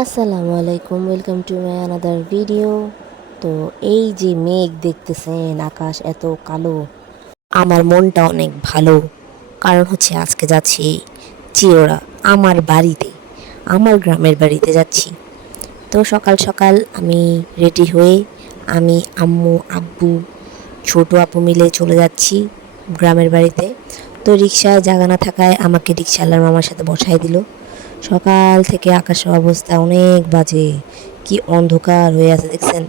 আসসালামু আলাইকুম welcome to my another video তো এই যে মেঘ দেখতেছেন, আকাশ এত কালো, আমার মনটা অনেক ভালো। কারণ হচ্ছে আজকে যাচ্ছি চিওড়া আমার বাড়িতে, আমার গ্রামের বাড়িতে যাচ্ছি। তো সকাল সকাল আমি রেডি হয়ে আমি আম্মু, আব্বু, ছোট আপু মিলে চলে যাচ্ছি গ্রামের বাড়িতে। তো রিক্সায় জায়গা না থাকায় আমাকে রিক্সাওয়ালার মামার সাথে বসাই দিল। সকাল থেকে আকাশের অবস্থা অনেক বাজে। কি অন্ধকার হয়ে আছে দেখছেন?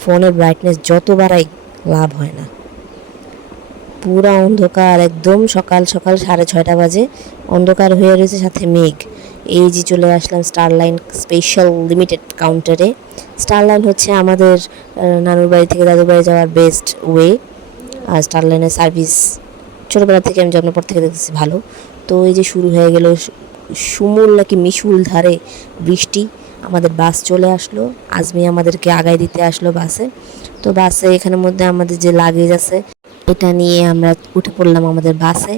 ফোনের ব্রাইটনেস যত বাড়াই লাভ হয় না। পুরা অন্ধকার, একদম সকাল সকাল সাড়ে ছয়টা বাজে। অন্ধকার হয়ে রয়েছে সাথে মেঘ। এই যে চলে আসলাম স্টারলাইন স্পেশাল লিমিটেড কাউন্টারে স্টারলাইন হচ্ছে আমাদের নানুর বাড়ি থেকে দাদুর বাড়ি যাওয়ার বেস্ট ওয়ে আর স্টারলাইনের সার্ভিস ছোটোবেলা থেকে আমি জন্মের পর থেকে দেখতেছি ভালো। তো এই যে শুরু হয়ে গেল সুমুল নাকি মিশুল ধারে বৃষ্টি, আমাদের বাস চলে আসলো। আজমি আমাদেরকে আগায় দিতে আসলো বাসে। তো বাসে এখানের মধ্যে আমাদের যে লাগেজ আছে, এটা নিয়ে আমরা উঠে পড়লাম আমাদের বাসে।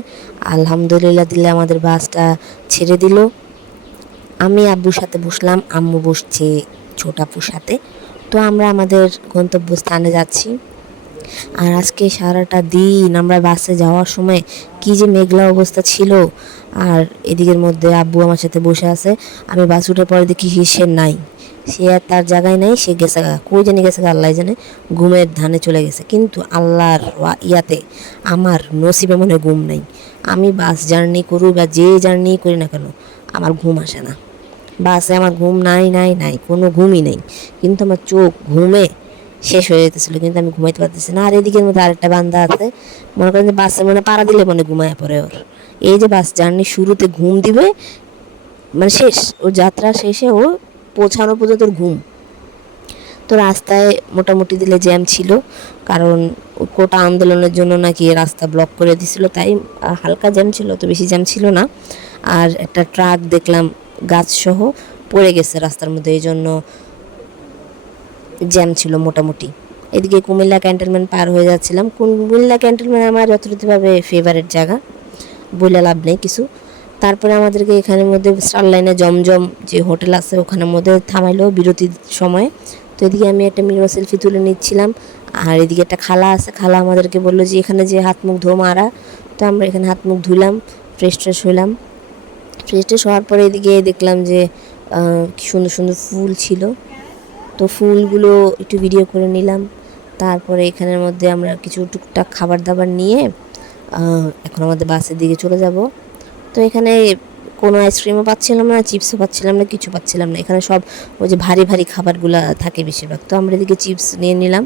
আলহামদুলিল্লাহ দিলে আমাদের বাসটা ছেড়ে দিল। আমি আব্বুর সাথে বসলাম, আম্মু বসছে ছোট আপুর সাথে। তো আমরা আমাদের গন্তব্যস্থানে যাচ্ছি। আর আজকে সারাটা দিন আমরা বাসে যাওয়ার সময় কি যে মেঘলা অবস্থা ছিল। আর এদিকের মধ্যে আব্বু আমার সাথে বসে আছে। আমি বাস উঠে পরে দেখি সে নাই। সে আর তার জায়গায় নাই, সে গেছে কই জানি গেছে আল্লাহ জানে। ঘুমের ধানে চলে গেছে। কিন্তু আল্লাহর ইয়াতে আমার নসিবে মনে ঘুম নাই। আমি বাস জার্নি করি বা যে জার্নি করি না কেন, আমার ঘুম আসে না। বাসে আমার ঘুম নাই নাই নাই, কোনো ঘুমই নেই। কিন্তু আমার চোখ ঘুমে শেষ হয়ে যেতেছিল, কিন্তু আমি ঘুমাইতে পারতেছি না। আর এদিকের মধ্যে আরেকটা বান্ধা আছে, মনে করেন যে বাসে মানে পাড়া দিলে মনে ঘুমায় পড়ে ওর। এই যে বাস জার্নি শুরুতে ঘুম দিবে মানে শেষ, ওর যাত্রা শেষে ও পৌঁছানো পর্যন্ত ঘুম। তো রাস্তায় মোটামুটি দিলে জ্যাম ছিল, কারণ ও কোটা আন্দোলনের জন্য নাকি রাস্তা ব্লক করে দিছিল, তাই হালকা জ্যাম ছিল তো বেশি জ্যাম ছিল না। আর একটা ট্রাক দেখলাম গাছসহ পড়ে গেছে রাস্তার মধ্যে, এই জন্য জ্যাম ছিল মোটামুটি। এদিকে কুমিল্লা ক্যান্টনমেন্ট পার হয়ে যাচ্ছিলাম। কুমিল্লা ক্যান্টনমেন্ট আমার যথাযথভাবে ফেভারিট জায়গা। বলে লাভ নেই কিছু। তারপরে আমাদেরকে এখানের মধ্যে স্টার লাইনে জমজম যে হোটেল আছে, ওখানের মধ্যে থামাইলো বিরতির সময়। তো এদিকে আমি একটা মিরর সেলফি তুলে নিচ্ছিলাম। আর এদিকে একটা খালা আছে। খালা আমাদেরকে বলল যে, এখানে যে হাত মুখ ধো মারা। তো আমরা এখানে হাত মুখ ধুলাম ফ্রেশ ট্রেশ হইলাম। ফ্রেশ ট্রেশ হওয়ার পরে এদিকে দেখলাম যে কি সুন্দর সুন্দর ফুল ছিল। তো ফুলগুলো একটু ভিডিও করে নিলাম। তারপরে এখানের মধ্যে আমরা কিছু টুকটাক খাবার দাবার নিয়ে এখন আমাদের বাসের দিকে চলে যাব। তো এখানে কোনো আইসক্রিমও পাচ্ছিলাম না চিপসও পাচ্ছিলাম না, কিছু পাচ্ছিলাম না। এখানে সব ওই যে ভারী ভারী খাবারগুলো থাকে বেশিরভাগ। তো আমরা এদিকে চিপস নিয়ে নিলাম।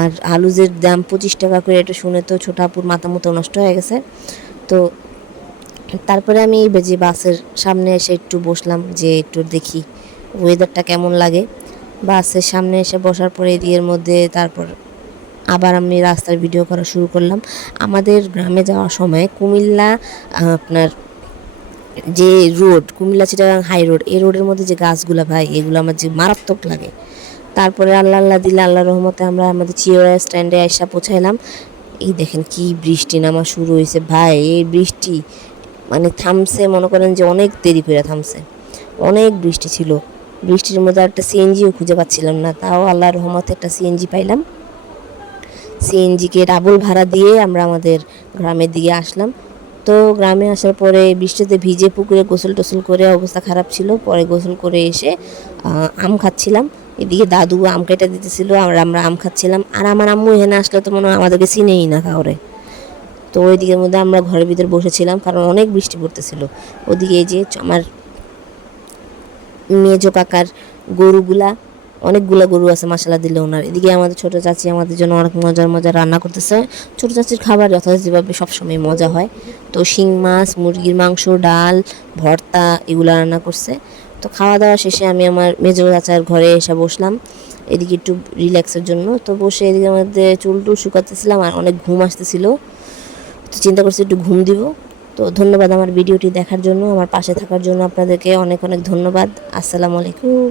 আর আলুজের দাম পঁচিশ টাকা করে, এটা শুনে তো ছোট আপুর মাথা মতো নষ্ট হয়ে গেছে। তো তারপরে আমি যে বাসের সামনে এসে একটু বসলাম, যে একটু দেখি ওয়েদারটা কেমন লাগে। বাসের সামনে এসে বসার পরে এদিকের মধ্যে তারপর আবার আমি রাস্তার ভিডিও করা শুরু করলাম। আমাদের গ্রামে যাওয়ার সময় কুমিল্লা আপনার যে road Comilla Chittagong high road এই রোডের মধ্যে যে গাছগুলো ভাই, এগুলো আমার যে মারাত্মক লাগে। তারপরে আল্লাহ আল্লাহ দিলে আল্লাহ রহমতে আমরা আমাদের চিওরা স্ট্যান্ডে এসে পৌঁছাইলাম। এই দেখেন কি বৃষ্টি নামা শুরু হয়েছে ভাই, এই বৃষ্টি মানে থামছে, মনে করেন যে অনেক দেরি করে থামছে। অনেক বৃষ্টি ছিল। বৃষ্টির মধ্যে একটা সিএনজিও খুঁজে পাচ্ছিলাম না। তাও আল্লাহর রহমতে একটা সিএনজি পাইলাম। সিএনজিকে ডাবল ভাড়া দিয়ে আমরা আমাদের গ্রামের দিকে আসলাম। তো গ্রামে আসার পরে বৃষ্টিতে ভিজে পুকুরে গোসল টোসল করে অবস্থা খারাপ ছিল। পরে গোসল করে এসে আম খাচ্ছিলাম। এদিকে দাদু আম কেটে দিতেছিল, আর আমরা আম খাচ্ছিলাম। আর আমার আম্মু এখানে আসলে তো মনে হয় আমাদেরকে চিনেই না কাউরে। তো ওই দিকের মধ্যে আমরা ঘরের ভিতর বসেছিলাম, কারণ অনেক বৃষ্টি পড়তেছিল। ওদিকে যে আমার মেজো কাকার গরুগুলা, অনেকগুলা গরু আছে মশলা দিলে ওনার। এদিকে আমাদের ছোট চাচি আমাদের জন্য অনেক মজার মজার রান্না করতেছে। ছোট চাচির খাবার যথাযথভাবে সবসময় মজা হয়। তো শিং মাছ, মুরগির মাংস, ডাল, ভর্তা এগুলো রান্না করছে। তো খাওয়া দাওয়া শেষে আমি আমার মেজো চাচার ঘরে এসে বসলাম। এদিকে একটু রিল্যাক্সের জন্য। তো বসে এদিকে মধ্যে চুল টুল শুকাতেছিলাম আর অনেক ঘুম আসতেছিল। তো চিন্তা করছি একটু ঘুম দিব। তো ধন্যবাদ আমার ভিডিওটি দেখার জন্য, আমার পাশে থাকার জন্য আপনাদেরকে অনেক অনেক ধন্যবাদ। আসসালামু আলাইকুম।